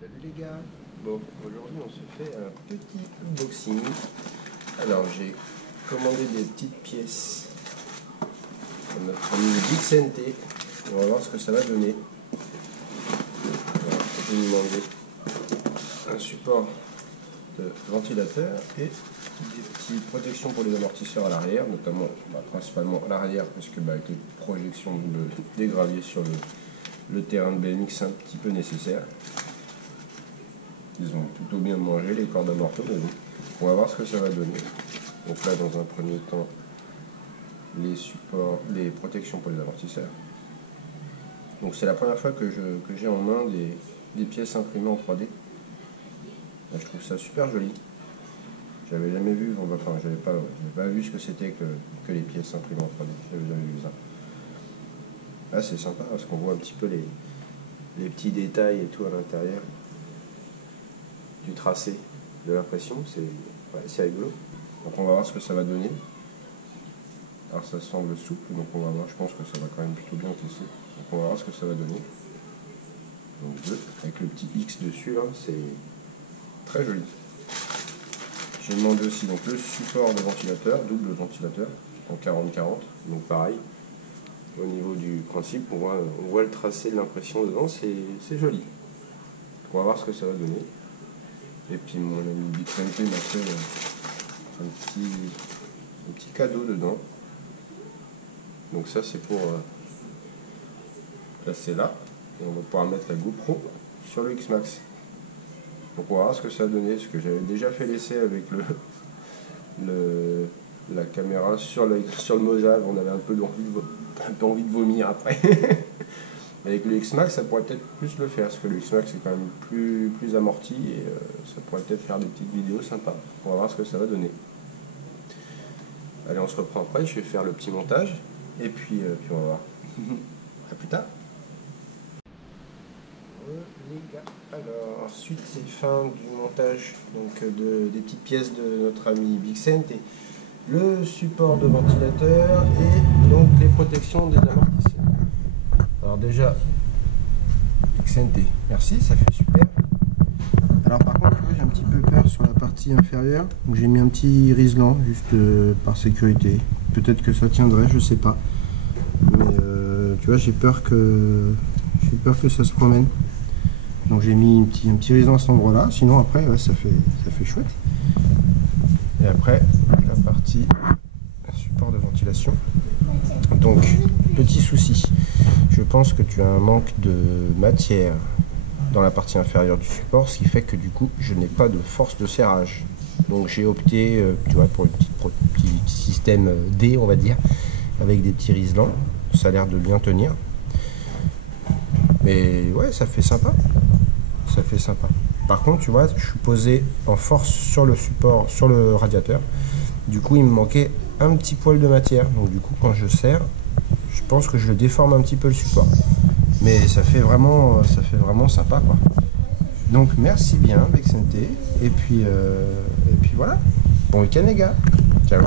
Salut les gars. Bon, aujourd'hui on se fait un petit unboxing. Alors j'ai commandé des petites pièces pour notre ami Vicente. On va voir ce que ça va donner. Je vais lui demander un support de ventilateur et des petites protections pour les amortisseurs à l'arrière, notamment principalement à l'arrière, parce que avec les projections des graviers sur le terrain de BMX, c'est un petit peu nécessaire. Ils ont plutôt bien mangé les cordes amorto, mais bon, on va voir ce que ça va donner. Donc là, dans un premier temps, les supports, les protections pour les amortisseurs. Donc c'est la première fois que j'ai en main des pièces imprimées en 3D. Là, je trouve ça super joli. J'avais jamais vu, enfin j'avais pas vu ce que c'était que les pièces imprimées en 3D. J'avais jamais vu ça. Là c'est sympa parce qu'on voit un petit peu les petits détails et tout à l'intérieur du tracé de l'impression, c'est rigolo. Donc on va voir ce que ça va donner. Alors ça semble souple, donc on va voir, je pense que ça va quand même plutôt bien tesser. Donc on va voir ce que ça va donner. Donc avec le petit X dessus là, c'est très joli. J'ai demandé aussi donc le support de ventilateur, double ventilateur, en 40-40, donc pareil. Au niveau du principe, on voit le tracé de l'impression dedans, c'est joli. Donc on va voir ce que ça va donner. Et puis mon ami Vicente m'a fait un petit cadeau dedans. Donc ça c'est pour placer là. Et on va pouvoir mettre la GoPro sur le X-Max. Donc on va voir ce que ça va donner. Parce que j'avais déjà fait l'essai avec la caméra sur le Mojave. On avait un peu envie de vomir après. Avec le X-Max, ça pourrait peut-être plus le faire, parce que le X-Max est quand même plus amorti et ça pourrait peut-être faire des petites vidéos sympas. On va voir ce que ça va donner. Allez, on se reprend après, je vais faire le petit montage et puis on va voir. À plus tard. Les gars, alors ensuite c'est fin du montage donc des petites pièces de notre ami Vicente, et le support de ventilateur et donc les protections des amortisseurs. Alors déjà, Vicente, merci, ça fait super. Alors par contre, j'ai un petit peu peur sur la partie inférieure, donc j'ai mis un petit riselant juste par sécurité. Peut-être que ça tiendrait, je sais pas. Mais tu vois, j'ai peur que ça se promène. Donc j'ai mis un petit riselant à cet endroit-là. Sinon après, ouais, ça fait chouette. Et après, la partie support de ventilation. Donc, petit souci. Je pense que tu as un manque de matière dans la partie inférieure du support, ce qui fait que du coup je n'ai pas de force de serrage. Donc j'ai opté tu vois, pour un petit système D, on va dire, avec des petits riselants. Ça a l'air de bien tenir. Mais ouais, ça fait sympa. Ça fait sympa. Par contre, tu vois, je suis posé en force sur le support, sur le radiateur. Du coup, il me manquait un petit poil de matière. Donc du coup, quand je serre, je pense que je le déforme un petit peu le support. Mais ça fait vraiment sympa, quoi. Donc merci bien Vicente. Et puis voilà. Bon week-end les gars. Ciao.